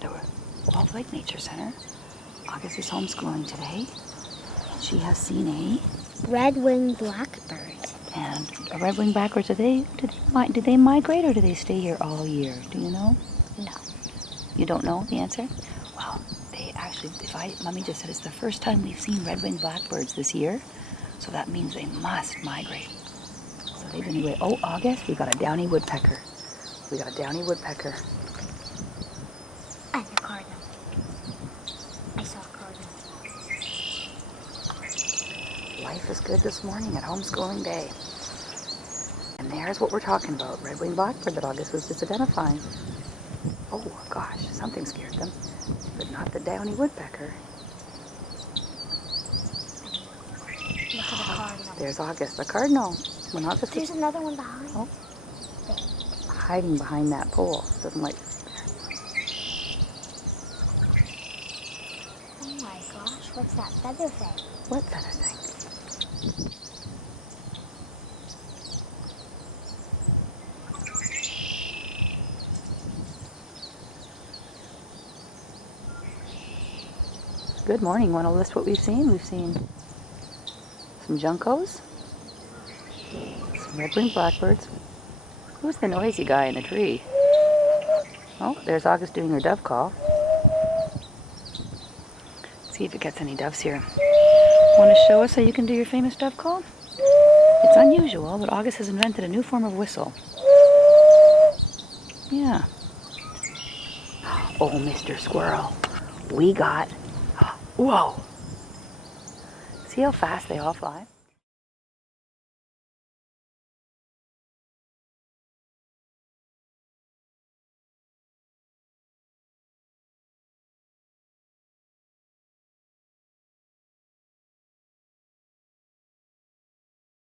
the Guelph Lake Nature Centre. August is homeschooling today. She has seen a red-winged blackbird. And a red-winged blackbird, do they migrate or do they stay here all year? Do you know? No. You don't know the answer? Well, they actually, Mommy just said it's the first time we've seen red-winged blackbirds this year, so that means they must migrate. So they've been away. Oh, August, we got a downy woodpecker. We got a downy woodpecker. And a cardinal. I saw a cardinal. Life is good this morning at homeschooling day. And there's what we're talking about, red-winged blackbird that August was just identifying. Oh gosh, something scared them, but not the downy woodpecker. Look at the cardinal. There's August, the cardinal. When August There's another one behind. Oh. Hiding behind that pole. Doesn't like. Oh my gosh, what's that feather thing? What feather thing? Good morning. Want to list what we've seen? We've seen some juncos, some red-winged blackbirds. Who's the noisy guy in the tree? Oh, there's August doing her dove call. See if it gets any doves here. Want to show us how you can do your famous dove call? It's unusual, but August has invented a new form of whistle. Yeah. Oh, Mr. Squirrel, we got... Whoa! See how fast they all fly?